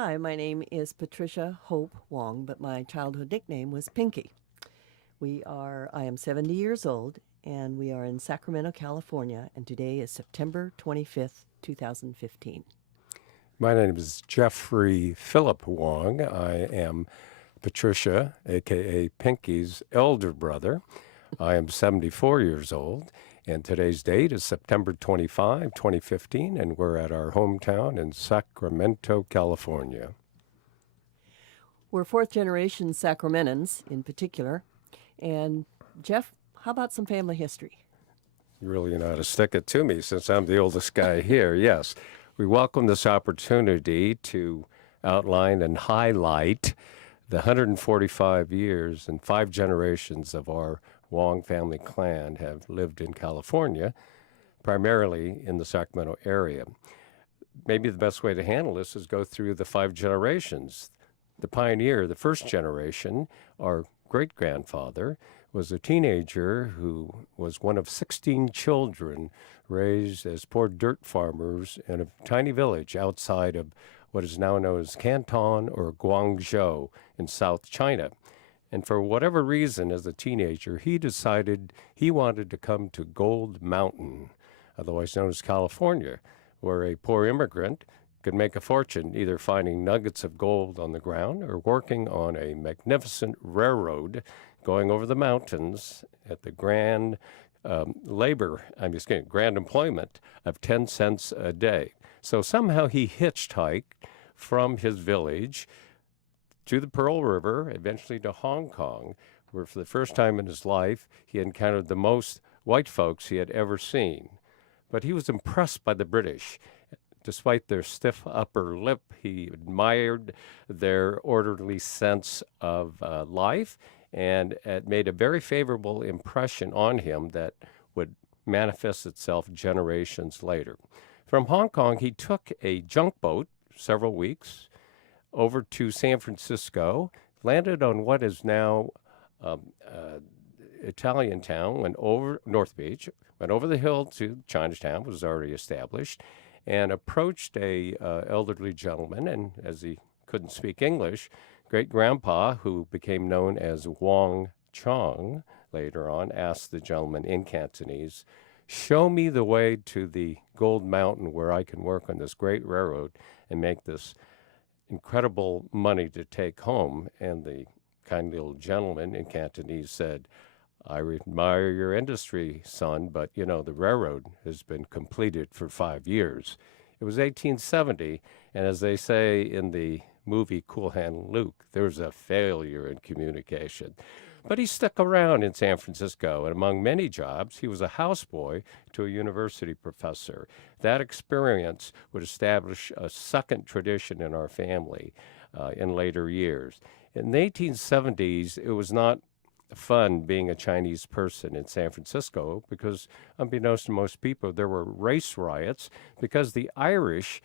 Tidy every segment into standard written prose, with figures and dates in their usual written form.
Hi, my name is Patricia H.Wong, but my childhood nickname was Pinky. I am 70 years old, and we are in Sacramento, California, and today is September 25th, 2015. My name is Geoffrey Philip Wong. I am Patricia, aka Pinky's elder brother. I am 74 years old, and today's date is September 25, 2015, and we're at our hometown in Sacramento, California. We're fourth generation Sacramentans in particular. And Jeff, how about some family history? You really know how to stick it to me since I'm the oldest guy here. Yes, we welcome this opportunity to outline and highlight the 145 years and 5 generations of our Wong family clan have lived in California, primarily in the Sacramento area. Maybe the best way to handle this is go through the 5 generations. The pioneer, the first generation, our great-grandfather, was a teenager who was one of 16 children raised as poor dirt farmers in a tiny village outside of what is now known as Canton or Guangzhou in South China. And for whatever reason, as a teenager, he decided he wanted to come to Gold Mountain, otherwise known as California, where a poor immigrant could make a fortune either finding nuggets of gold on the ground or working on a magnificent railroad going over the mountains at the grand grand employment of 10 cents a day. So somehow he hitchhiked from his village to the Pearl River, eventually to Hong Kong, where for the first time in his life he encountered the most white folks he had ever seen. But he was impressed by the British. Despite their stiff upper lip, he admired their orderly sense of life, and it made a very favorable impression on him that would manifest itself generations later. From Hong Kong, he took a junk boat several weeks over to San Francisco, landed on what is now Italian town, went over North Beach, went over the hill to Chinatown, was already established, and approached a elderly gentleman, and as he couldn't speak English, great-grandpa, who became known as Wong Chong later on, asked the gentleman in Cantonese, "Show me the way to the Gold Mountain where I can work on this great railroad and make this incredible money to take home." And the kind little gentleman in Cantonese said, "I admire your industry, son, but, the railroad has been completed for 5 years." It was 1870, and as they say in the movie Cool Hand Luke, there was a failure in communication. But he stuck around in San Francisco, and among many jobs, he was a houseboy to a university professor. That experience would establish a second tradition in our family in later years. In the 1870s, it was not fun being a Chinese person in San Francisco because, unbeknownst to most people, there were race riots because the Irish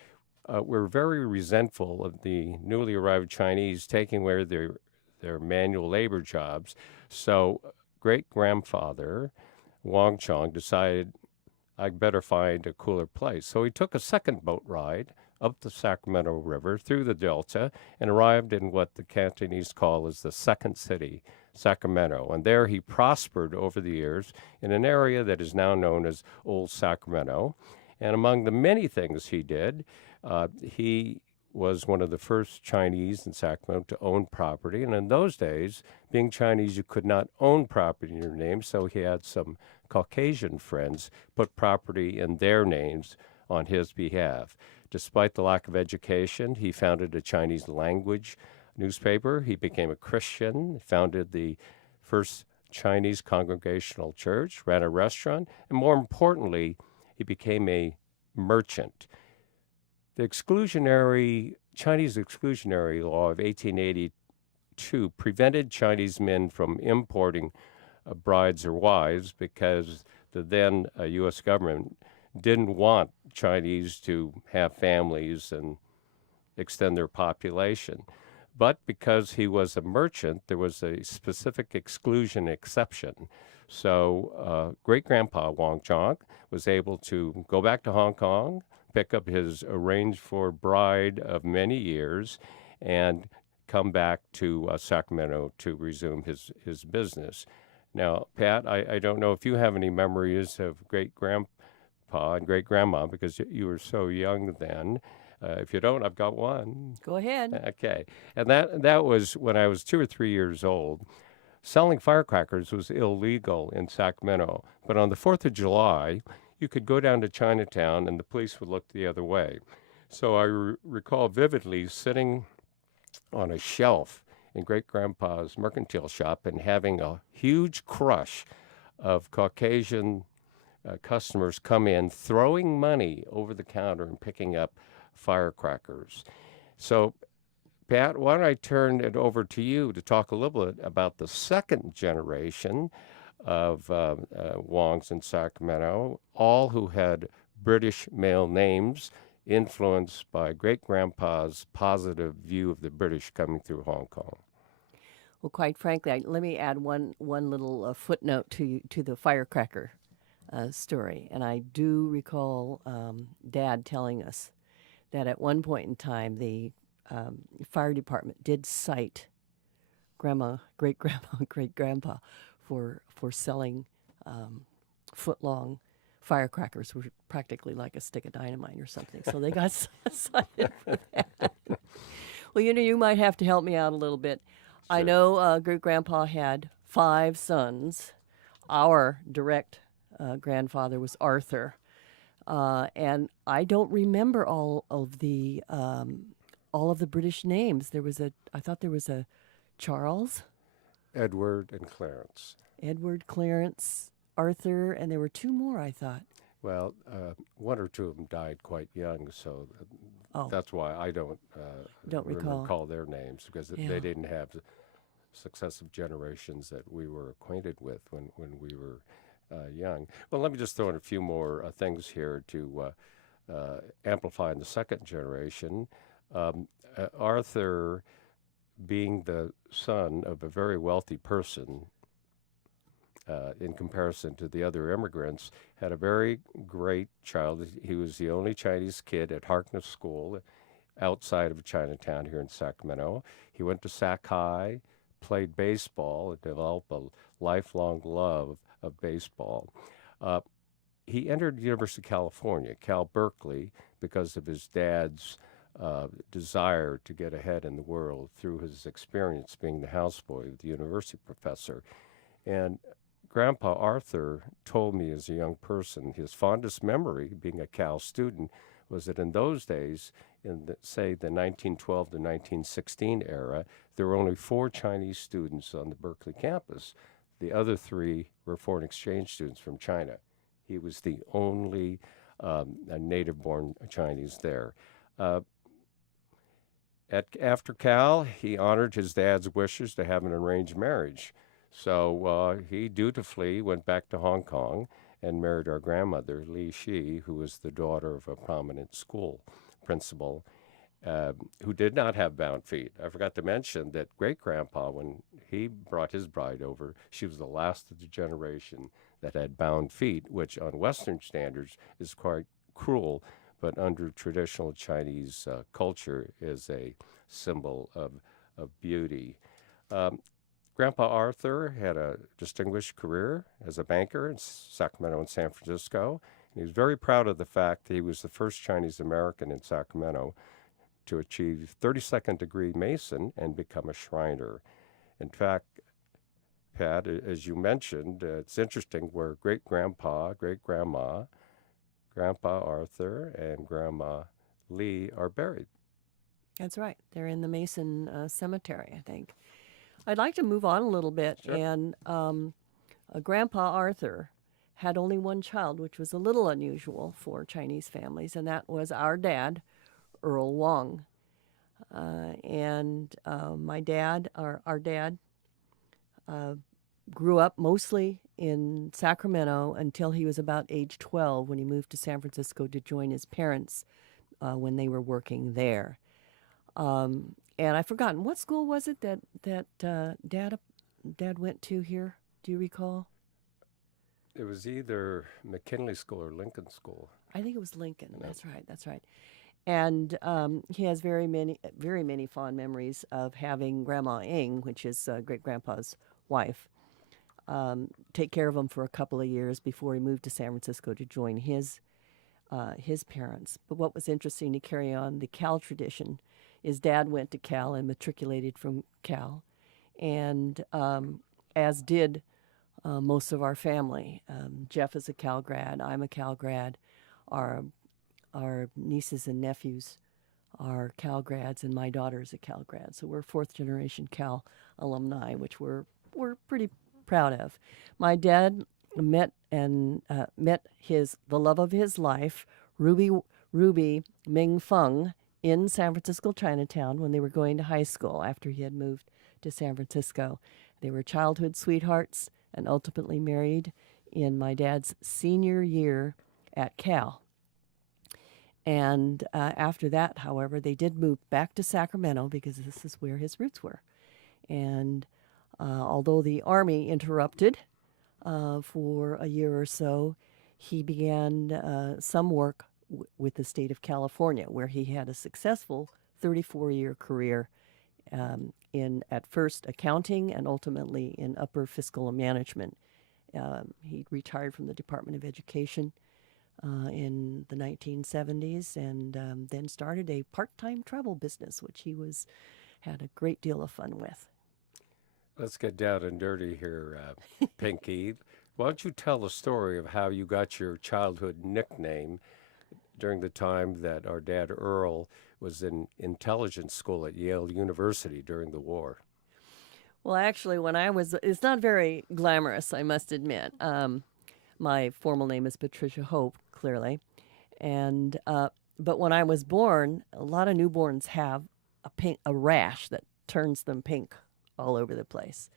were very resentful of the newly arrived Chinese taking away their manual labor jobs. So great-grandfather Wong Chong decided, I'd better find a cooler place. So he took a second boat ride up the Sacramento River through the Delta and arrived in what the Cantonese call as the second city, Sacramento. And there he prospered over the years in an area that is now known as Old Sacramento. And among the many things he did, he was one of the first Chinese in Sacramento to own property. And in those days, being Chinese, you could not own property in your name. So he had some Caucasian friends put property in their names on his behalf. Despite the lack of education, he founded a Chinese language newspaper. He became a Christian, founded the first Chinese Congregational Church, ran a restaurant, and more importantly, he became a merchant. The Chinese exclusionary law of 1882 prevented Chinese men from importing brides or wives because the then U.S. government didn't want Chinese to have families and extend their population. But because he was a merchant, there was a specific exclusion exception. So great-grandpa Wong Chong was able to go back to Hong Kong, pick up his arranged-for bride of many years and come back to Sacramento to resume his business. Now, Pat, I don't know if you have any memories of great-grandpa and great-grandma because you were so young then. If you don't, I've got one. Go ahead. Okay. And that was when I was 2 or 3 years old. Selling firecrackers was illegal in Sacramento, but on the 4th of July, you could go down to Chinatown and the police would look the other way. So I recall vividly sitting on a shelf in great-grandpa's mercantile shop and having a huge crush of Caucasian customers come in, throwing money over the counter and picking up firecrackers. So, Pat, why don't I turn it over to you to talk a little bit about the second generation of Wongs in Sacramento, all who had British male names, influenced by great-grandpa's positive view of the British coming through Hong Kong. Well, quite frankly, let me add one little footnote to the firecracker story. And I do recall Dad telling us that at one point in time, the fire department did cite great-grandma, great-grandpa for selling foot-long firecrackers, which were practically like a stick of dynamite or something. So they got cited for that. Well, you might have to help me out a little bit. Sure. I know great-grandpa had 5 sons. Our direct grandfather was Arthur. And I don't remember all of the British names. I thought there was a Charles, Edward, and Clarence. Edward, Clarence, Arthur, and there were 2 more, I thought. Well, 1 or 2 of them died quite young, so that's why I don't recall their names, because they didn't have the successive generations that we were acquainted with when we were young. Well, let me just throw in a few more things here to amplify in the second generation. Arthur, being the son of a very wealthy person, in comparison to the other immigrants, had a very great childhood. He was the only Chinese kid at Harkness School outside of Chinatown here in Sacramento. He went to Sac High, played baseball, and developed a lifelong love of baseball. He entered the University of California, Cal Berkeley, because of his dad's desire to get ahead in the world through his experience being the houseboy of the university professor. And Grandpa Arthur told me as a young person, his fondest memory, being a Cal student, was that in those days, in the 1912 to 1916 era, there were only 4 Chinese students on the Berkeley campus. The other 3 were foreign exchange students from China. He was the only native-born Chinese there. After Cal, he honored his dad's wishes to have an arranged marriage. So he dutifully went back to Hong Kong and married our grandmother, Li Shi, who was the daughter of a prominent school principal, who did not have bound feet. I forgot to mention that great-grandpa, when he brought his bride over, she was the last of the generation that had bound feet, which on Western standards is quite cruel, but under traditional Chinese culture is a symbol of beauty. Grandpa Arthur had a distinguished career as a banker in Sacramento and San Francisco. And he was very proud of the fact that he was the first Chinese American in Sacramento to achieve 32nd degree Mason and become a Shriner. In fact, Pat, as you mentioned, it's interesting where great-grandpa, great-grandma, Grandpa Arthur, and Grandma Lee are buried. That's right. They're in the Mason Cemetery, I think. I'd like to move on a little bit. Sure. And Grandpa Arthur had only one child, which was a little unusual for Chinese families, and that was our dad, Earl Wong. And my dad, our dad, grew up mostly in Sacramento until he was about age 12 when he moved to San Francisco to join his parents when they were working there. And I've forgotten, what school was it that Dad went to here? Do you recall? It was either McKinley School or Lincoln School. I think it was Lincoln. That's right. That's right. And he has very many fond memories of having Grandma Ing, which is great grandpa's wife, take care of him for a couple of years before he moved to San Francisco to join his parents. But what was interesting to carry on the Cal tradition is Dad went to Cal and matriculated from Cal, and as did most of our family. Jeff is a Cal grad. I'm a Cal grad. Our nieces and nephews are Cal grads, and my daughter's a Cal grad. So we're fourth generation Cal alumni, which we're pretty proud of. My dad met the love of his life, Ruby Ming Feng, in San Francisco Chinatown when they were going to high school after he had moved to San Francisco. They were childhood sweethearts and ultimately married in my dad's senior year at Cal. And after that, however, they did move back to Sacramento because this is where his roots were. And although the Army interrupted for a year or so, he began some work with the state of California, where he had a successful 34-year career in, at first, accounting and ultimately in upper fiscal management. He retired from the Department of Education in the 1970s, and then started a part-time travel business, which he had a great deal of fun with. Let's get down and dirty here, Pinky. Why don't you tell the story of how you got your childhood nickname during the time that our dad Earl was in intelligence school at Yale University during the war? Well, actually, it's not very glamorous, I must admit. My formal name is Patricia Hope, clearly. And but when I was born, a lot of newborns have a rash that turns them pink all over the place.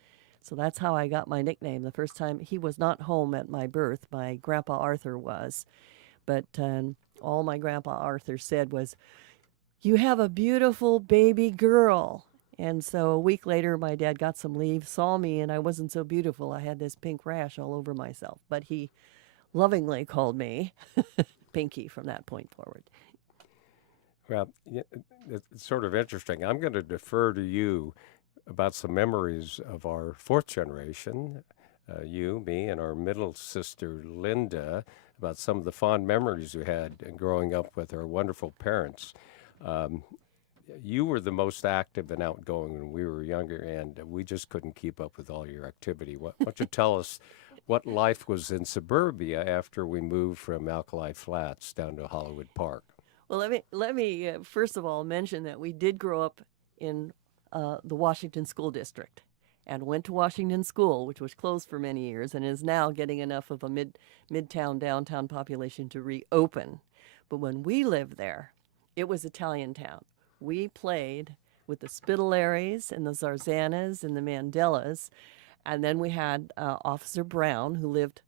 So that's how I got my nickname. The first time he was not home at my birth, my grandpa Arthur was. But all my grandpa Arthur said was, "You have a beautiful baby girl." And so a week later, my dad got some leave, saw me, and I wasn't so beautiful. I had this pink rash all over myself. But he lovingly called me Pinky from that point forward. Well, it's sort of interesting. I'm going to defer to you about some memories of our fourth generation, you, me, and our middle sister, Linda, about some of the fond memories we had in growing up with our wonderful parents. You were the most active and outgoing when we were younger, and we just couldn't keep up with all your activity. Why don't you tell us what life was in suburbia after we moved from Alkali Flats down to Hollywood Park? Well, let me first of all mention that we did grow up in the Washington School District and went to Washington School, which was closed for many years and is now getting enough of a midtown, downtown population to reopen. But when we lived there, it was Italian town. We played with the Spitallaries and the Zarzanas and the Mandelas, and then we had Officer Brown, who lived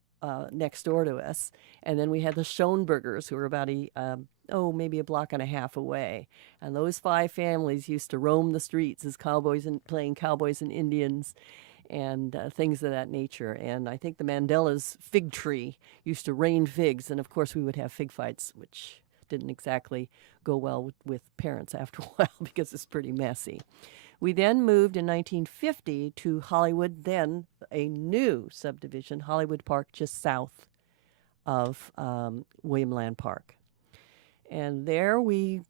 next door to us, and then we had the Schoenbergers, who were about maybe a block and a half away. And those 5 families used to roam the streets as cowboys and playing cowboys and Indians and things of that nature. And I think the Mandela's fig tree used to rain figs, and of course we would have fig fights, which didn't exactly go well with parents after a while because it's pretty messy. We then moved in 1950 to Hollywood, then a new subdivision, Hollywood Park, just south of William Land Park. And there we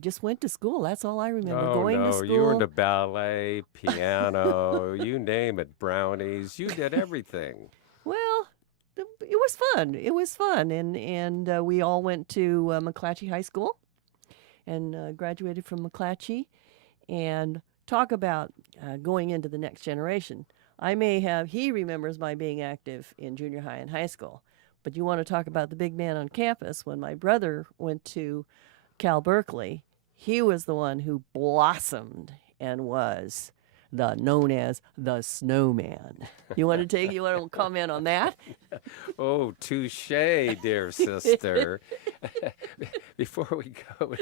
just went to school. That's all I remember, going to school. You were into ballet, piano, you name it, brownies. You did everything. Well, it was fun. It was fun. And we all went to McClatchy High School and graduated from McClatchy. And talk about going into the next generation. He remembers my being active in junior high and high school. But you want to talk about the big man on campus. When my brother went to Cal Berkeley, he was the one who blossomed and was known as the snowman. You want to comment on that? Oh, touche, dear sister. Before we go,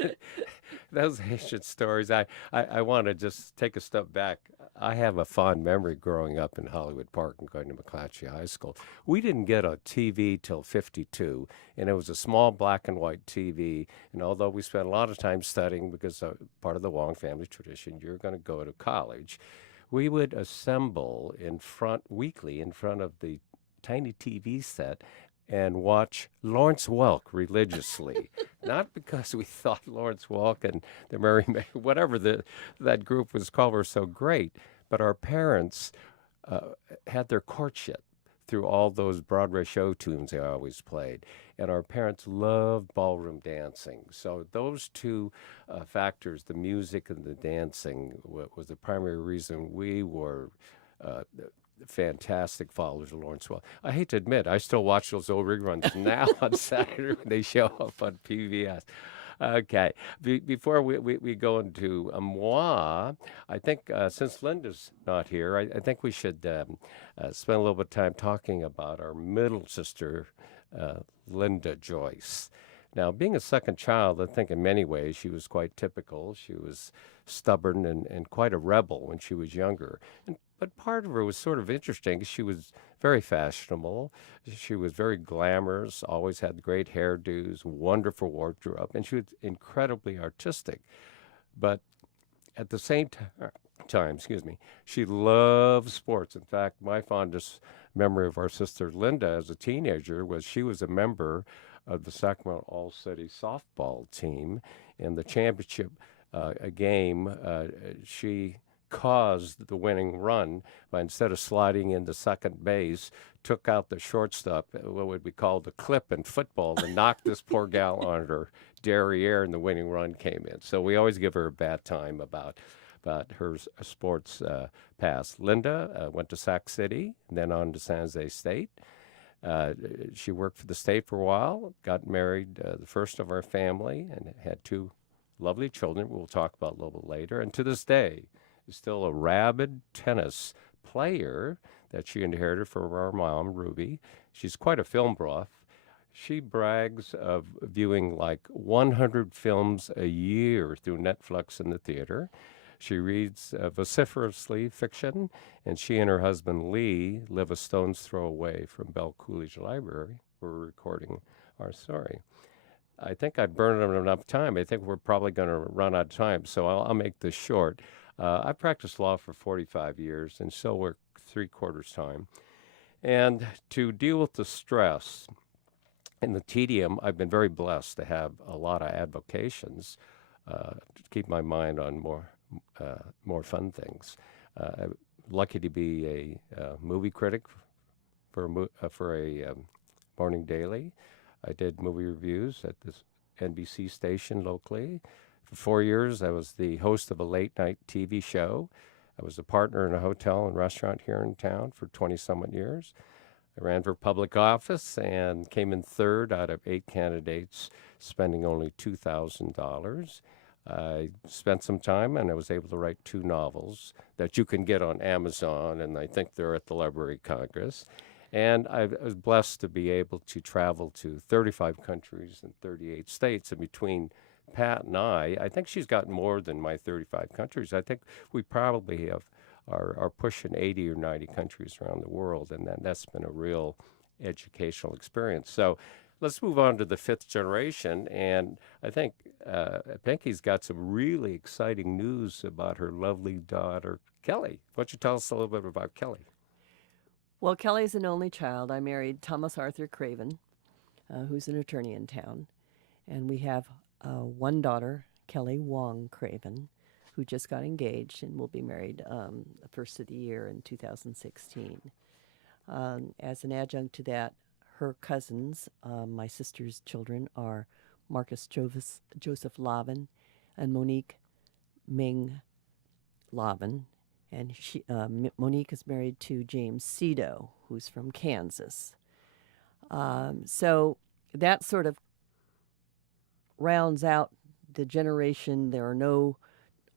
those ancient stories, I want to just take a step back. I have a fond memory growing up in Hollywood Park and going to McClatchy High School. We didn't get a TV till 52, and it was a small black and white TV. And although we spent a lot of time studying because part of the Wong family tradition, you're going to go to college, we would assemble in front weekly in front of the tiny TV set and watch Lawrence Welk religiously. Not because we thought Lawrence Welk and the Merry whatever that group was called, were so great, but our parents had their courtship through all those Broadway show tunes they always played. And our parents loved ballroom dancing. So those two factors, the music and the dancing, was the primary reason we were fantastic followers of Lawrence Welk. I hate to admit, I still watch those old reruns now on Saturday when they show up on PBS. Okay, before we go into moi, I think since Linda's not here, I think we should spend a little bit of time talking about our middle sister, Linda Joyce. Now, being a second child, I think in many ways she was quite typical. She was stubborn and quite a rebel when she was younger. But part of her was sort of interesting. She was very fashionable. She was very glamorous, always had great hairdos, wonderful wardrobe, and she was incredibly artistic. But at the same time, she loved sports. In fact, my fondest memory of our sister Linda as a teenager was she was a member of the Sacramento All-City softball team. In the championship game, she caused the winning run by, instead of sliding into second base, took out the shortstop, what would be called the clip in football, and knocked this poor gal on her derriere, and the winning run came in. So we always give her a bad time about her sports past. Linda went to Sac City, then on to San Jose State. She worked for the state for a while, got married, the first of our family, and had two lovely children we'll talk about a little bit later. And to this day, is still a rabid tennis player that she inherited from our mom, Ruby. She's quite a film buff. She brags of viewing like 100 films a year through Netflix and the theater. She reads vociferously fiction, and she and her husband Lee live a stone's throw away from Bell Coolidge Library. We're recording our story. I think I've burned enough time. I think we're probably going to run out of time, so I'll make this short. I practiced law for 45 years and still work 3/4 time. And to deal with the stress and the tedium, I've been very blessed to have a lot of avocations to keep my mind on more fun things. I'm lucky to be a movie critic for a morning daily. I did movie reviews at this NBC station locally. For 4 years, I was the host of a late-night TV show. I was a partner in a hotel and restaurant here in town for 20-somewhat years. I ran for public office and came in third out of 8 candidates, spending only $2,000. I spent some time, and I was able to write 2 novels that you can get on Amazon, and I think they're at the Library of Congress. And I was blessed to be able to travel to 35 countries and 38 states. And between Pat and I think she's gotten more than my 35 countries. I think we probably are pushing 80 or 90 countries around the world, and that's been a real educational experience. So let's move on to the 5th generation, and I think Pinky's got some really exciting news about her lovely daughter, Kelly. Why don't you tell us a little bit about Kelly? Well, Kelly's an only child. I married Thomas Arthur Craven, who's an attorney in town, and we have one daughter, Kelly Wong Craven, who just got engaged and will be married the first of the year in 2016. As an adjunct to that, her cousins, my sister's children, are Marcus Joseph Lavin and Monique Ming Lavin. And Monique is married to James Cito, who's from Kansas. So that sort of rounds out the generation.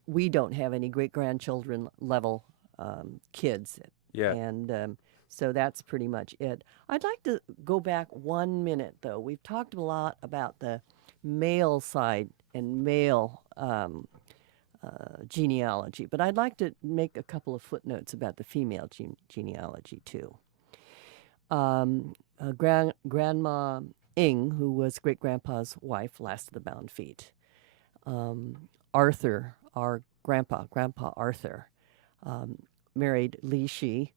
We don't have any great-grandchildren level kids. Yeah. And so that's pretty much it. I'd like to go back 1 minute, though. We've talked a lot about the male side and male genealogy, but I'd like to make a couple of footnotes about the female genealogy too. Grandma Ing, who was great grandpa's wife, last of the Bound Feet. Arthur, our Grandpa Arthur, married Li Shi,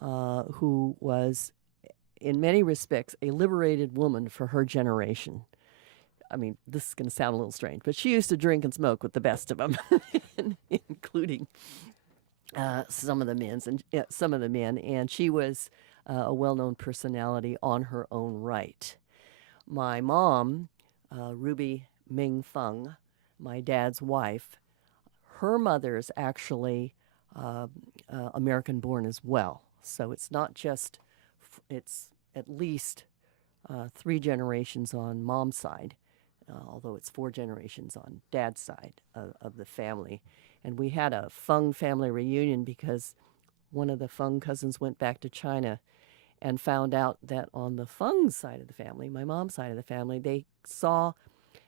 who was, in many respects, a liberated woman for her generation. I mean, this is going to sound a little strange, but she used to drink and smoke with the best of them, including some of the men, and she was a well-known personality on her own right. My mom, Ruby Ming Feng, my dad's wife, her mother's actually American-born as well. So it's not just, it's at least 3 generations on mom's side, although it's 4 generations on dad's side of the family. And we had a Feng family reunion because one of the Feng cousins went back to China and found out that on the Feng side of the family, my mom's side of the family, they saw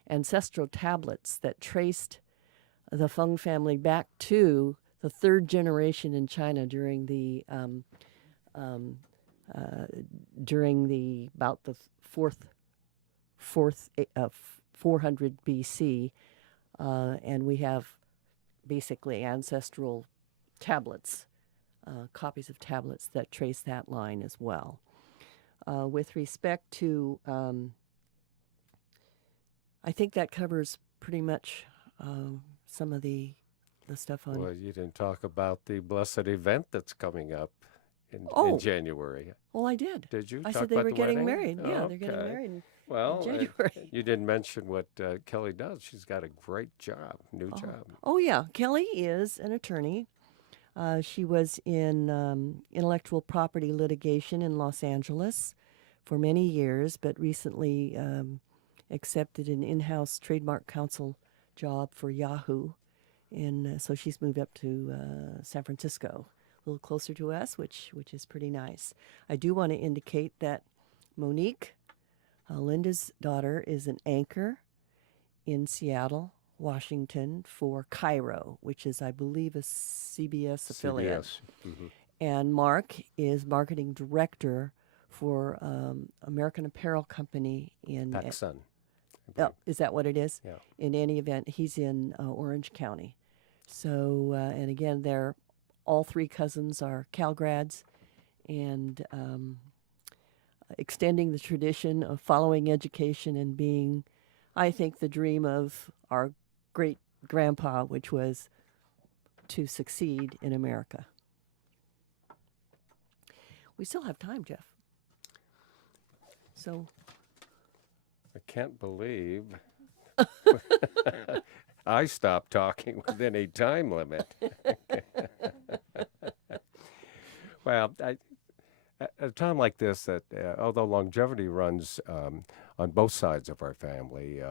ancestral tablets that traced the Feng family back to the 3rd generation in China during the about the 400 BC, and we have basically ancestral tablets, copies of tablets that trace that line as well. With respect to, I think that covers pretty much some of the stuff on. Well, you didn't talk about the blessed event that's coming up in January. Well, I did. Did you? I talk said they about were the getting wedding? married. Yeah, they're getting married in January. January. You didn't mention what Kelly does. She's got a great job, new job. Oh, yeah. Kelly is an attorney. She was in intellectual property litigation in Los Angeles for many years, but recently accepted an in-house trademark counsel job for Yahoo. And so she's moved up to San Francisco, a little closer to us, which is pretty nice. I do want to indicate that Monique, Linda's daughter, is an anchor in Seattle, Washington for Cairo, which is, I believe, a CBS affiliate. CBS. Mm-hmm. And Mark is marketing director for American Apparel Company in PacSun. Oh, is that what it is? Yeah. In any event, he's in Orange County. So, and again, all 3 cousins are Cal grads, and extending the tradition of following education and being, I think, the dream of our great grandpa, which was to succeed in America. We still have time, Jeff. So I can't believe I stopped talking within a time limit. Well, at a time like this, that although longevity runs on both sides of our family,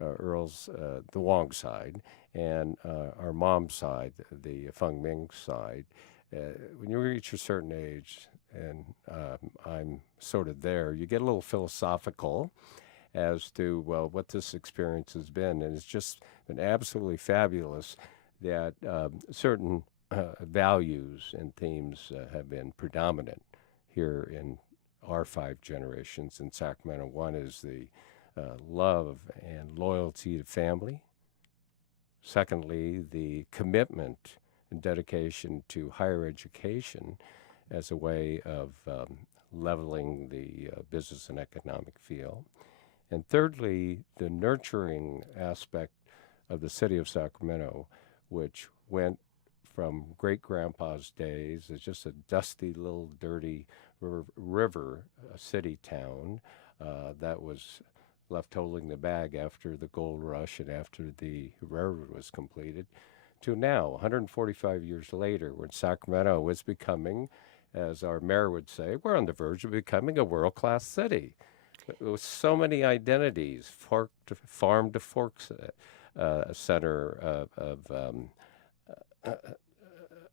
Earl's the Wong side, and our mom's side, the Feng Ming side, when you reach a certain age, and I'm sort of there, you get a little philosophical as to, well, what this experience has been. And it's just been absolutely fabulous that certain values and themes have been predominant here in our 5 generations in Sacramento. One is the love and loyalty to family. Secondly, the commitment and dedication to higher education as a way of leveling the business and economic field. And thirdly, the nurturing aspect of the city of Sacramento, which went from great-grandpa's days as just a dusty little dirty river city town that was left holding the bag after the gold rush and after the railroad was completed, to now, 145 years later, when Sacramento is becoming, as our mayor would say, we're on the verge of becoming a world-class city. With so many identities, farm to fork center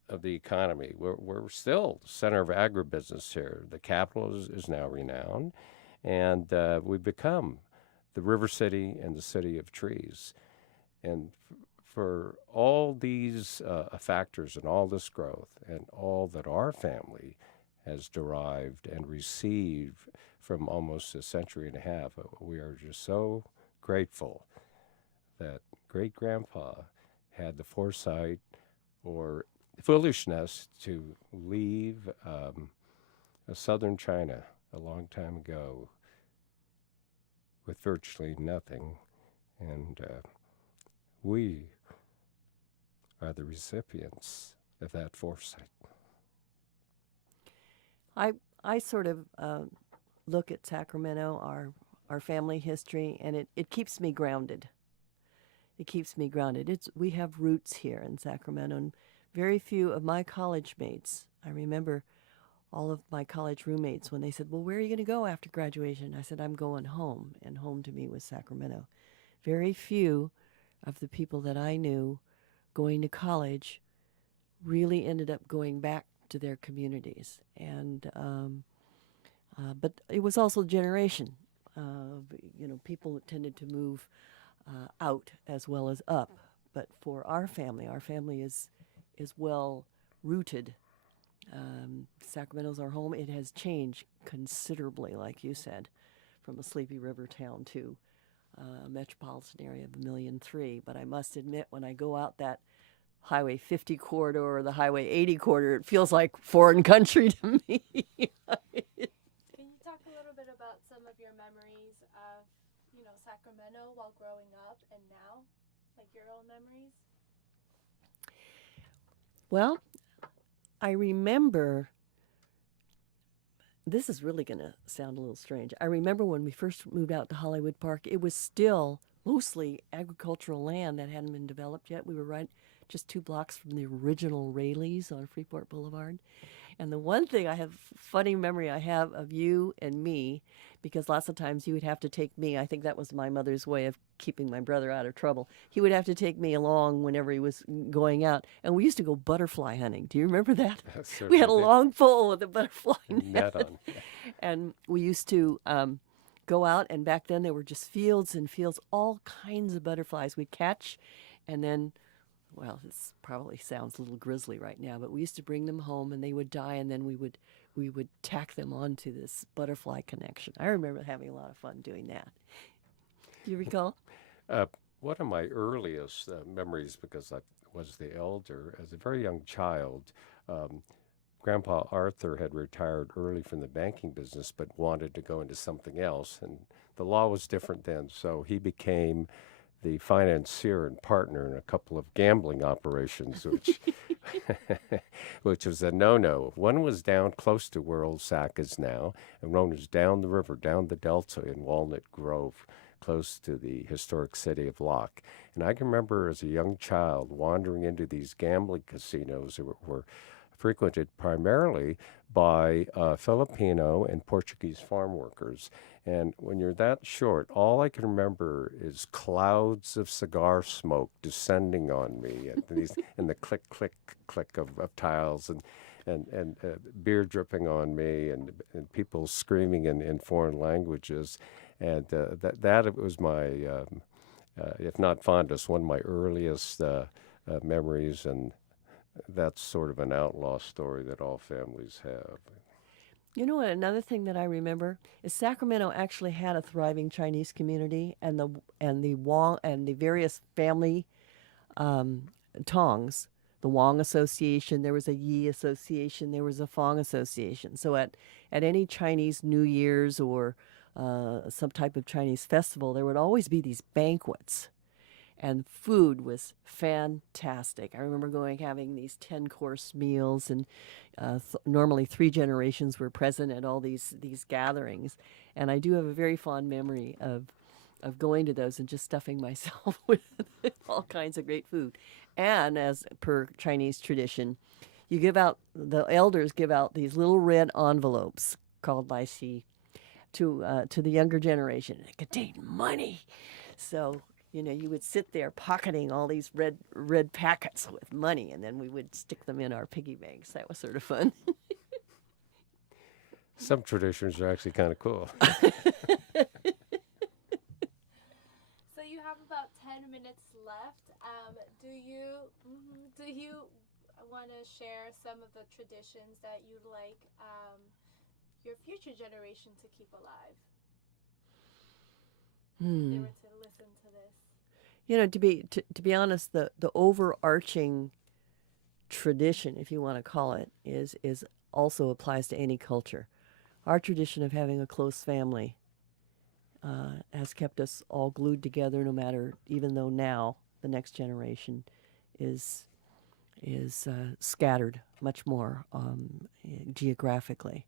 of the economy. We're still the center of agribusiness here. The capital is now renowned, and we've become the river city and the city of trees. And for all these factors and all this growth and all that our family has derived and received from almost a century and a half, we are just so grateful that great-grandpa had the foresight or foolishness to leave southern China a long time ago with virtually nothing, and we are the recipients of that foresight. I sort of look at Sacramento, our family history, and it keeps me grounded. It keeps me grounded. We have roots here in Sacramento, and very few of my college mates. I remember all of my college roommates when they said, "Well, where are you going to go after graduation?" I said, "I'm going home," and home to me was Sacramento. Very few of the people that I knew going to college really ended up going back to their communities, and but it was also a generation. People tended to move out as well as up. But for our family is well rooted. Sacramento's our home. It has changed considerably, like you said, from a sleepy river town to a metropolitan area of 1.3 million. But I must admit, when I go out that Highway 50 corridor or the Highway 80 corridor, it feels like foreign country to me. Can you talk a little bit about some of your memories of, Sacramento while growing up and now, like your own memories? Well, I remember, this is really going to sound a little strange. I remember when we first moved out to Hollywood Park, it was still mostly agricultural land that hadn't been developed yet. We were right just 2 blocks from the original Rayleigh's on Freeport Boulevard. And the one thing funny memory I have of you and me, because lots of times you would have to take me, I think that was my mother's way of keeping my brother out of trouble. He would have to take me along whenever he was going out. And we used to go butterfly hunting. Do you remember that? We had a long pole with a butterfly net on. And we used to go out, and back then there were just fields and fields, all kinds of butterflies we'd catch, and then, well, this probably sounds a little grisly right now, but we used to bring them home and they would die, and then we would tack them onto this butterfly connection. I remember having a lot of fun doing that. Do you recall? One of my earliest memories, because I was the elder, as a very young child, Grandpa Arthur had retired early from the banking business but wanted to go into something else, and the law was different then, so he became the financier and partner in a couple of gambling operations, which was a no-no. One was down close to where Old Sac is now, and one was down the river, down the Delta in Walnut Grove, close to the historic city of Locke. And I can remember as a young child wandering into these gambling casinos that were frequented primarily by Filipino and Portuguese farm workers. And when you're that short, all I can remember is clouds of cigar smoke descending on me, and the click, click, click of tiles, and beer dripping on me, and people screaming in foreign languages. And that was my, if not fondest, one of my earliest memories, and that's sort of an outlaw story that all families have. You know what? Another thing that I remember is Sacramento actually had a thriving Chinese community, and the Wong and the various family tongs. The Wong Association, there was a Yi Association, there was a Fong Association. So at any Chinese New Year's or some type of Chinese festival, there would always be these banquets. And food was fantastic. I remember having these 10-course meals, and normally 3 generations were present at all these gatherings. And I do have a very fond memory of going to those and just stuffing myself with all kinds of great food. And as per Chinese tradition, the elders give out these little red envelopes called Lai Xi to the younger generation. It contained money. So you would sit there pocketing all these red packets with money, and then we would stick them in our piggy banks. That was sort of fun. Some traditions are actually kind of cool. So you have about 10 minutes left. Do you want to share some of the traditions that you'd like your future generation to keep alive? If they were to listen to this. You know, to be honest, the overarching tradition, if you want to call it, is also applies to any culture. Our tradition of having a close family has kept us all glued together, no matter, even though now the next generation is scattered much more geographically.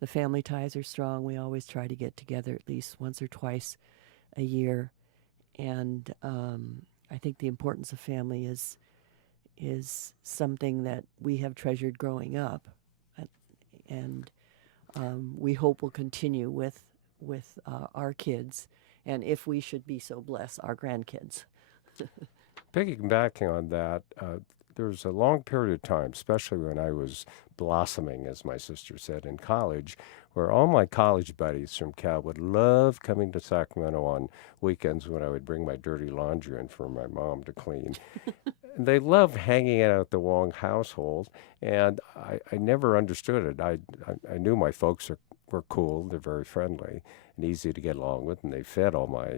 The family ties are strong. We always try to get together at least once or twice a year, and I think the importance of family is something that we have treasured growing up, and we hope will continue with our kids, and if we should be so blessed, our grandkids. Piggybacking on that, there was a long period of time, especially when I was blossoming, as my sister said, in college, where all my college buddies from Cal would love coming to Sacramento on weekends when I would bring my dirty laundry in for my mom to clean. They loved hanging out at the Wong household, and I never understood it. I knew my folks were cool, they're very friendly and easy to get along with, and they fed all my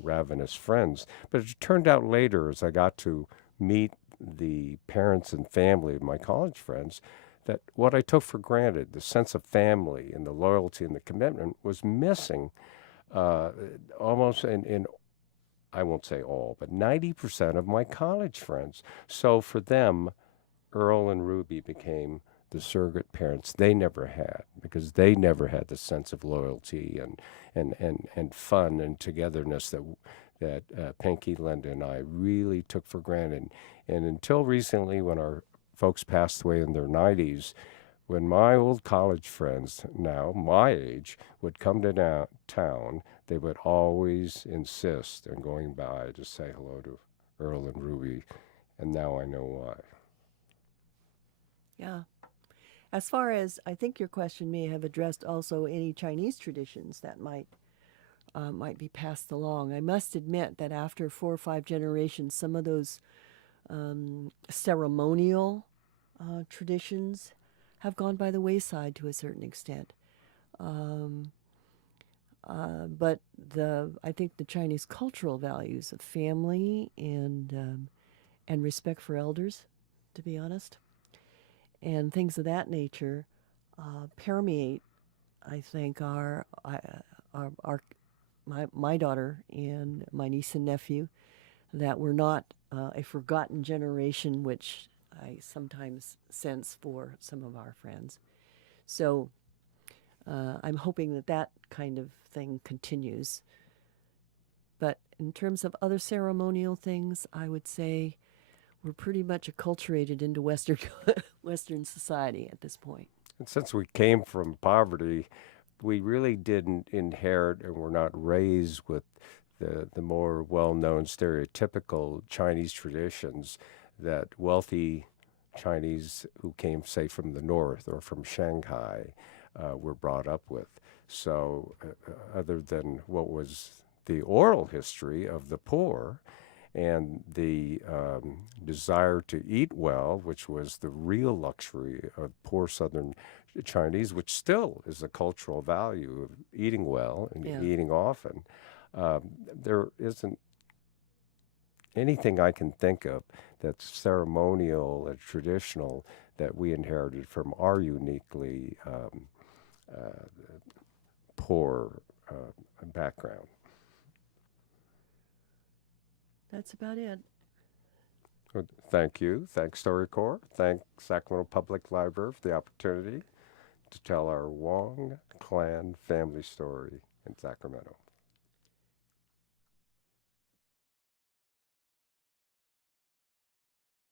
ravenous friends. But it turned out later, as I got to meet the parents and family of my college friends, that what I took for granted, the sense of family and the loyalty and the commitment, was missing almost in I won't say all, but 90% of my college friends. So for them, Earl and Ruby became the surrogate parents they never had, because they never had the sense of loyalty and fun and togetherness that Pinky, Linda, and I really took for granted. And until recently, when our folks passed away in their 90s, when my old college friends, now my age, would come to town, they would always insist on going by to say hello to Earl and Ruby, and now I know why. Yeah. As far as, I think your question may have addressed also any Chinese traditions that might be passed along. I must admit that after 4 or 5 generations, some of those ceremonial traditions have gone by the wayside to a certain extent. But I think the Chinese cultural values of family and respect for elders, to be honest, and things of that nature permeate, I think, my daughter and my niece and nephew, that we're not a forgotten generation, which I sometimes sense for some of our friends. So I'm hoping that kind of thing continues. But in terms of other ceremonial things, I would say we're pretty much acculturated into Western society at this point. And since we came from poverty, we really didn't inherit and were not raised with the more well-known stereotypical Chinese traditions that wealthy Chinese who came, say, from the north or from Shanghai were brought up with. So other than what was the oral history of the poor and the desire to eat well, which was the real luxury of poor Southern Chinese, which still is a cultural value of eating well and eating often, there isn't anything I can think of that's ceremonial and traditional that we inherited from our uniquely poor background. That's about it. Well, thank you. Thanks, StoryCorps. Thank Sacramento Public Library for the opportunity to tell our Wong clan family story in Sacramento.